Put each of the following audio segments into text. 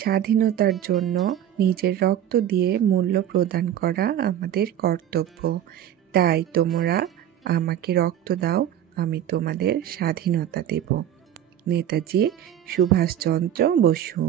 স্বাধীনতার জন্য নিজের রক্ত দিয়ে মূল্য প্রদান করা আমাদের কর্তব্য। তাই তোমরা আমাকে রক্ত দাও, আমি তোমাদের স্বাধীনতা দেব। নেতাজি সুভাষচন্দ্র বসু।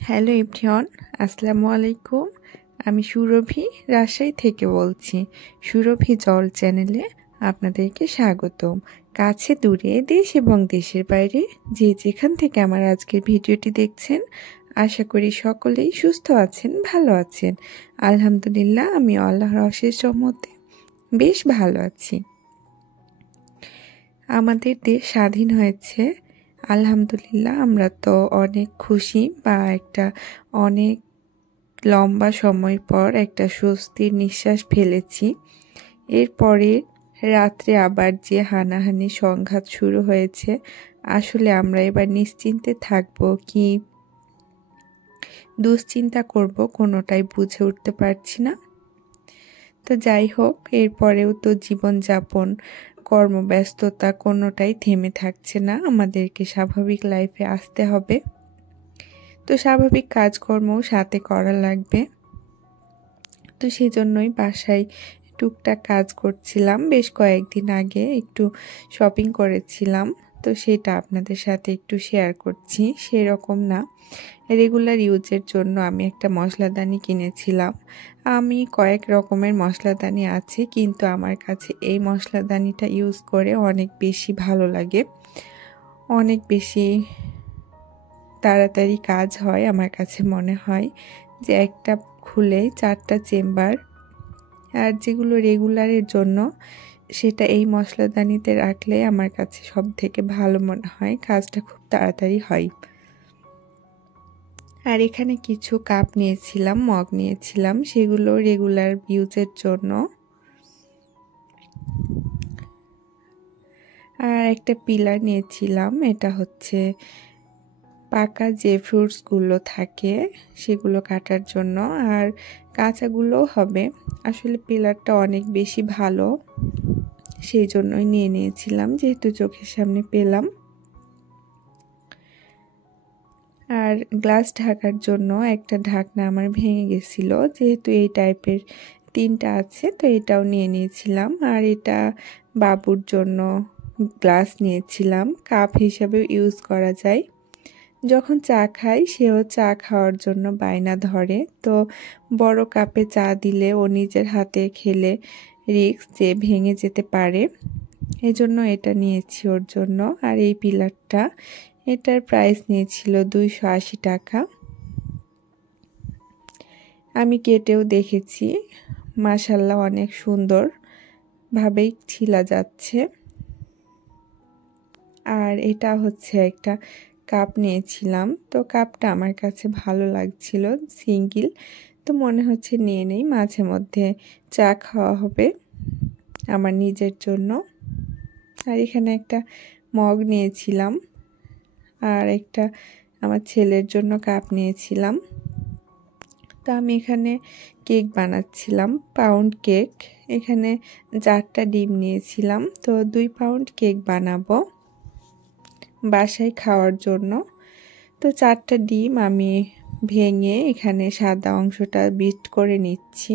হ্যালো এভরিওয়ান, আসসালামু আলাইকুম। আমি সুরভি রাজশাহী থেকে বলছি। সুরভি জল চ্যানেলে আপনাদেরকে স্বাগতম। কাছে দূরে, দেশ এবং দেশের বাইরে যে যেখান থেকে আমার আজকের ভিডিওটি দেখছেন, আশা করি সকলেই সুস্থ আছেন, ভালো আছেন। আলহামদুলিল্লাহ, আমি আল্লাহর অশেষ রহমতে বেশ ভালো আছি। আমাদের দেশ স্বাধীন হয়েছে, আলহামদুলিল্লাহ। আমরা তো অনেক খুশি, বা একটা অনেক লম্বা সময় পর একটা স্বস্তির নিঃশ্বাস ফেলেছি। এরপরে রাত্রে আবার যে হানাহানি সংঘাত শুরু হয়েছে, আসলে আমরা এবার নিশ্চিন্তে থাকবো কি দুশ্চিন্তা করব, কোনোটাই বুঝে উঠতে পারছি না। তো যাই হোক, এরপরেও তো জীবনযাপন, কর্মব্যস্ততা কোনোটাই থেমে থাকছে না। আমাদেরকে স্বাভাবিক লাইফে আসতে হবে, তো স্বাভাবিক কাজকর্মও সাথে করা লাগবে। তো সেজন্যই বাসায় টুকটাক কাজ করছিলাম। বেশ কয়েকদিন আগে একটু শপিং করেছিলাম, তো সেটা আপনাদের সাথে একটু শেয়ার করছি। সেরকম না, রেগুলার ইউজের জন্য আমি একটা মশলাদানি কিনেছিলাম। আমি কয়েক রকমের মশলাদানি আছে, কিন্তু আমার কাছে এই মশলাদানিটা ইউজ করে অনেক বেশি ভালো লাগে, অনেক বেশি তাড়াতাড়ি কাজ হয়। আমার কাছে মনে হয় যে একটা খুলে 4টা চেম্বার, আর যেগুলো রেগুলারের জন্য সেটা এই মশলাদানিতে রাখলে আমার কাছে সব থেকে ভালো মনে হয়, কাজটা খুব তাড়াতাড়ি হয়। আর এখানে কিছু কাপ নিয়েছিলাম, মগ নিয়েছিলাম, সেগুলো রেগুলার ইউজের জন্য। আর একটা পিলার নিয়েছিলাম, এটা হচ্ছে পাকা যে ফ্রুটসগুলো থাকে সেগুলো কাটার জন্য, আর কাঁচাগুলো হবে। আসলে পিলারটা অনেক বেশি ভালো, সেই জন্যই নিয়ে নিয়েছিলাম, যেহেতু চোখের সামনে পেলাম। আর গ্লাস ঢাকার জন্য একটা ঢাকনা আমার ভেঙে গেছিল, যেহেতু এই টাইপের 3টা আছে, তো এটাও নিয়ে নিয়েছিলাম। আর এটা বাবুর জন্য গ্লাস নিয়েছিলাম, কাপ হিসাবে ইউজ করা যায়। যখন চা খাই, সেও চা খাওয়ার জন্য বায়না ধরে, তো বড় কাপে চা দিলে ও নিজের হাতে খেলে রিস্ক যে ভেঙে যেতে পারে, এজন্য এটা নিয়েছি ওর জন্য। আর এই পিলারটা, এটার প্রাইস নিয়েছিল 280 টাকা। আমি কেটেও দেখেছি, মাশাআল্লাহ অনেক সুন্দর ভাবেই ছিলা যাচ্ছে। আর এটা হচ্ছে একটা কাপ নিয়েছিলাম, তো কাপটা আমার কাছে ভালো লাগছিল, সিঙ্গেল, তো মনে হচ্ছে নিয়ে নেই, মাঝে মধ্যে চা খাওয়া হবে আমার নিজের জন্য। আর এখানে একটা মগ নিয়েছিলাম, আর একটা আমার ছেলের জন্য কাপ নিয়েছিলাম। তো আমি এখানে কেক বানাচ্ছিলাম, পাউন্ড কেক। এখানে 4টা ডিম নিয়েছিলাম, তো 2 পাউন্ড কেক বানাবো বাসায় খাওয়ার জন্য। তো 4টা ডিম আমি ভেঙে এখানে সাদা অংশটা বিট করে নিচ্ছি,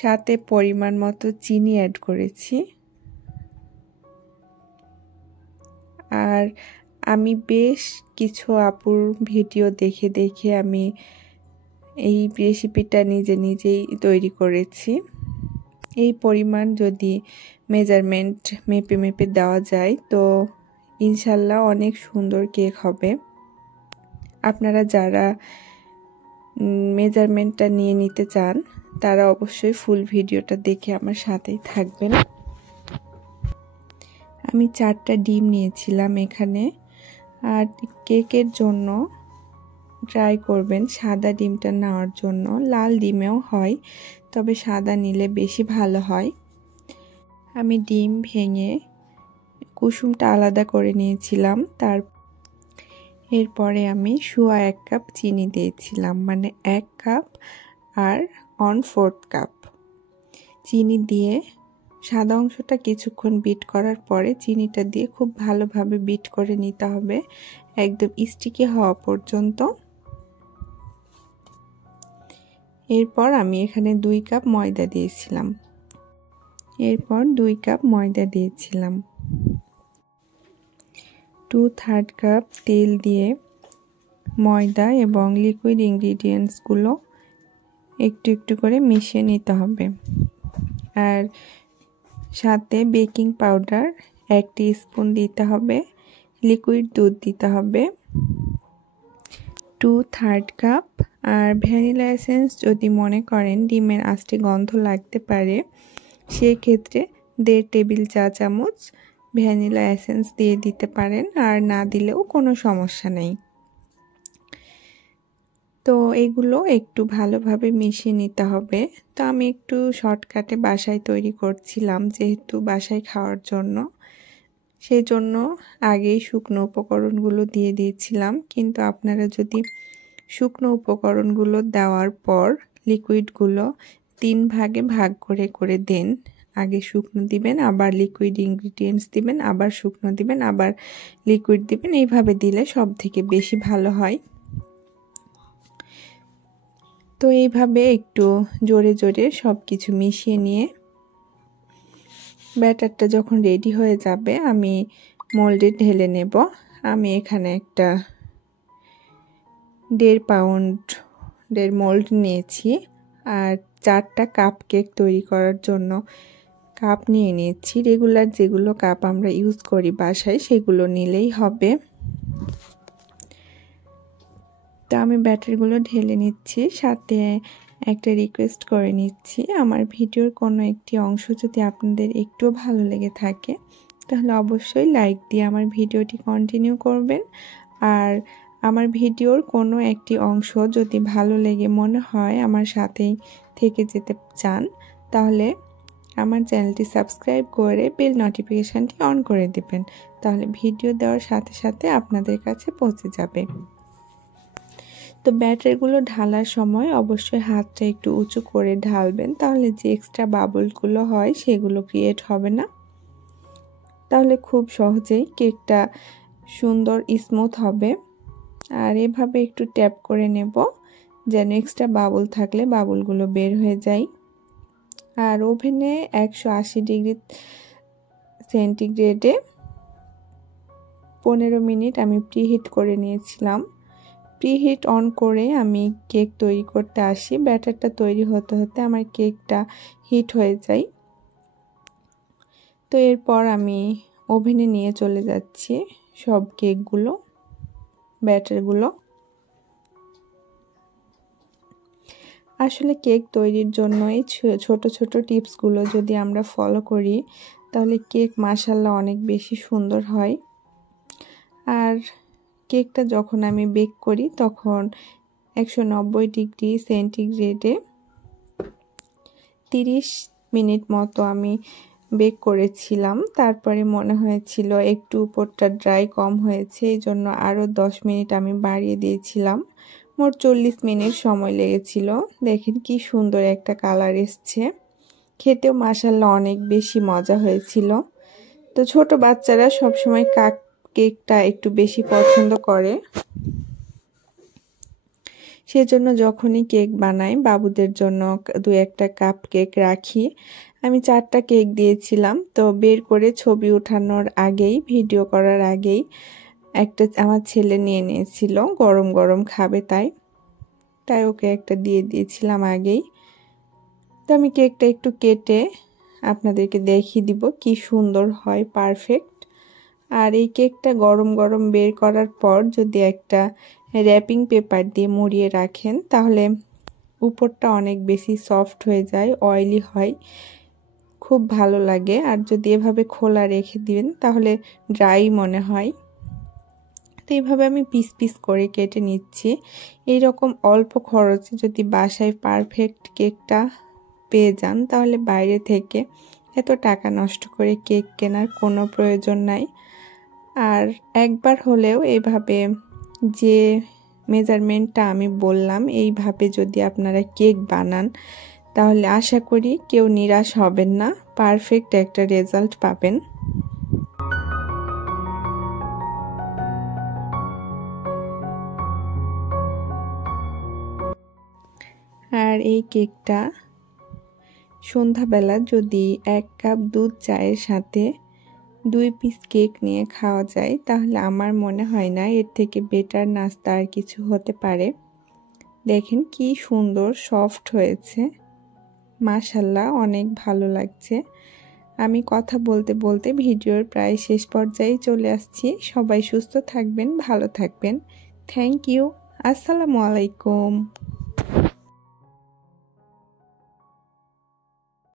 সাথে পরিমাণ মতো চিনি অ্যাড করেছি। আর আমি বেশ কিছু আপুর ভিডিও দেখে দেখে আমি এই রেসিপিটা নিজেই তৈরি করেছি। এই পরিমাণ যদি মেজারমেন্ট মেপে দেওয়া যায়, তো ইনশাল্লাহ অনেক সুন্দর কেক হবে। আপনারা যারা মেজারমেন্টটা নিয়ে নিতে চান, তারা অবশ্যই ফুল ভিডিওটা দেখে আমার সাথেই থাকবেন। আমি 4টা ডিম নিয়েছিলাম এখানে। আর কেকের জন্য ট্রাই করবেন সাদা ডিমটা নেওয়ার জন্য, লাল ডিমেও হয়, তবে সাদা নিলে বেশি ভালো হয়। আমি ডিম ভেঙে কুসুমটা আলাদা করে নিয়েছিলাম। এরপরে আমি 1.25 কাপ চিনি দিয়েছিলাম, মানে 1 কাপ আর 1/4 কাপ চিনি দিয়ে সাদা অংশটা কিছুক্ষণ বিট করার পরে চিনিটা দিয়ে খুব ভালোভাবে বিট করে নিতে হবে একদম স্টিকি হওয়া পর্যন্ত। এরপর আমি এখানে 2 কাপ ময়দা দিয়েছিলাম। 2/3 কাপ তেল দিয়ে ময়দা এবং লিকুইড ইনগ্রিডিয়েন্টসগুলো একটু একটু করে মিশিয়ে নিতে হবে। আর সাথে বেকিং পাউডার 1 টিস্পুন দিতে হবে, লিকুইড দুধ দিতে হবে 2/3 কাপ। আর ভ্যানিলা এসেন্স যদি মনে করেন ডিমের আঁশটে গন্ধ লাগতে পারে সেই ক্ষেত্রে 1.5 টেবিল চা চামচ ভ্যানিলা এসেন্স দিয়ে দিতে পারেন, আর না দিলেও কোনো সমস্যা নেই। তো এগুলো একটু ভালোভাবে মিশিয়ে নিতে হবে। তো আমি একটু শর্টকাটে বাসায় তৈরি করছিলাম যেহেতু বাসায় খাওয়ার জন্য, সেই জন্য আগেই শুকনো উপকরণগুলো দিয়ে দিয়েছিলাম। কিন্তু আপনারা যদি শুকনো উপকরণগুলো দেওয়ার পর লিকুইডগুলো 3 ভাগে ভাগ করে দেন, আগে শুকনো দিবেন, আবার লিকুইড ইনগ্রিডিয়েন্টস দিবেন, আবার শুকনো দিবেন, আবার লিকুইড দিবেন, এইভাবে দিলে সব থেকে বেশি ভালো হয়। তো এইভাবে একটু জোরে জোরে সব কিছু মিশিয়ে নিয়ে ব্যাটারটা যখন রেডি হয়ে যাবে আমি মোল্ডে ঢেলে নেব। আমি এখানে একটা 1.5 পাউন্ডের মোল্ড নিয়েছি, আর 4টা কাপ কেক তৈরি করার জন্য কাপ নিয়ে নিয়েছি। রেগুলার যেগুলো কাপ আমরা ইউজ করি বাসায় সেগুলো নিলেই হবে। তো আমি ব্যাটারগুলো ঢেলে নিচ্ছি। সাথে একটা রিকোয়েস্ট করে নিচ্ছি, আমার ভিডিওর কোনো একটি অংশ যদি আপনাদের একটু ভালো লেগে থাকে তাহলে অবশ্যই লাইক দিয়ে আমার ভিডিওটি কন্টিনিউ করবেন। আর আমার ভিডিওর কোনো একটি অংশ যদি ভালো লেগে মনে হয় আমার সাথেই থেকে যেতে চান তাহলে আমার চ্যানেলটি সাবস্ক্রাইব করে বেল নোটিফিকেশানটি অন করে দেবেন, তাহলে ভিডিও দেওয়ার সাথে সাথে আপনাদের কাছে পৌঁছে যাবে। তো ব্যাটারগুলো ঢালার সময় অবশ্যই হাতটা একটু উঁচু করে ঢালবেন, তাহলে যে এক্সট্রা বাবলগুলো হয় সেগুলো ক্রিয়েট হবে না। তাহলে খুব সহজেই কেকটা সুন্দর স্মুথ হবে। আর এভাবে একটু ট্যাপ করে নেব যেন এক্সট্রা বাবল থাকলে বাবলগুলো বের হয়ে যায়। আর ওভেনে 180 ডিগ্রি সেন্টিগ্রেডে 15 মিনিট আমি প্রিহিট করে নিয়েছিলাম। প্রিহিট অন করে আমি কেক তৈরি করতে আসি। ব্যাটারটা তৈরি হতে হতে আমার কেকটা হিট হয়ে যায়। তো এরপর আমি ওভেনে নিয়ে চলে যাচ্ছি সব কেকগুলো, ব্যাটারগুলো। আসলে কেক তৈরির জন্য এই ছোট ছোট টিপসগুলো যদি আমরা ফলো করি তাহলে কেক মাশাআল্লাহ অনেক বেশি সুন্দর হয়। আর কেকটা যখন আমি বেক করি তখন 190 ডিগ্রি সেন্টিগ্রেডে 30 মিনিট মতো আমি বেক করেছিলাম। তারপরে মনে হয়েছিল একটু উপরটা ড্রাই কম হয়েছে, এই জন্য আরও 10 মিনিট আমি বাড়িয়ে দিয়েছিলাম। মোট 40 মিনিট সময় লেগেছিল। দেখেন কি সুন্দর একটা কালার এসছে, খেতেও মাশাআল্লাহ অনেক বেশি মজা হয়েছিল। তো ছোট বাচ্চারা সবসময় কেকটা একটু বেশি পছন্দ করে, সেজন্য যখনই কেক বানাই বাবুদের জন্য 2-1টা কাপ কেক রাখি। আমি 4টা কেক দিয়েছিলাম। তো বের করে ছবি ওঠানোর আগেই, ভিডিও করার আগেই একটা আমার ছেলে নিয়ে নিয়েছিল, গরম গরম খাবে তাই ওকে একটা দিয়ে দিয়েছিলাম আগেই। তো আমি কেকটা একটু কেটে আপনাদেরকে দেখিয়ে দিব কি সুন্দর হয়, পারফেক্ট। আর এই কেকটা গরম গরম বের করার পর যদি একটা র্যাপিং পেপার দিয়ে মুড়িয়ে রাখেন তাহলে উপরটা অনেক বেশি সফট হয়ে যায়, অয়েলি হয়, খুব ভালো লাগে। আর যদি এভাবে খোলা রেখে দিবেন তাহলে ড্রাই মনে হয়। তো এইভাবে আমি পিস পিস করে কেটে নিচ্ছি। এই রকম অল্প খরচে যদি বাসায় পারফেক্ট কেকটা পেয়ে যান তাহলে বাইরে থেকে এত টাকা নষ্ট করে কেক কেনার কোনো প্রয়োজন নাই। আর একবার হলেও এইভাবে যে মেজারমেন্টটা আমি বললাম এইভাবে যদি আপনারা কেক বানান তাহলে আশা করি কেউ নিরাশ হবেন না, পারফেক্ট একটা রেজাল্ট পাবেন। আর এই কেকটা সন্ধ্যাবেলা যদি 1 কাপ দুধ চায়ের সাথে 2 পিস কেক নিয়ে খাওয়া যায়, তাহলে আমার মনে হয় না এর থেকে বেটার নাস্তা আর কিছু হতে পারে। দেখেন কি সুন্দর সফট হয়েছে, মাশাআল্লাহ অনেক ভালো লাগছে। আমি কথা বলতে বলতে ভিডিওর প্রায় শেষ পর্যায়ে চলে আসছি। সবাই সুস্থ থাকবেন, ভালো থাকবেন। Thank you. আসসালামু আলাইকুম।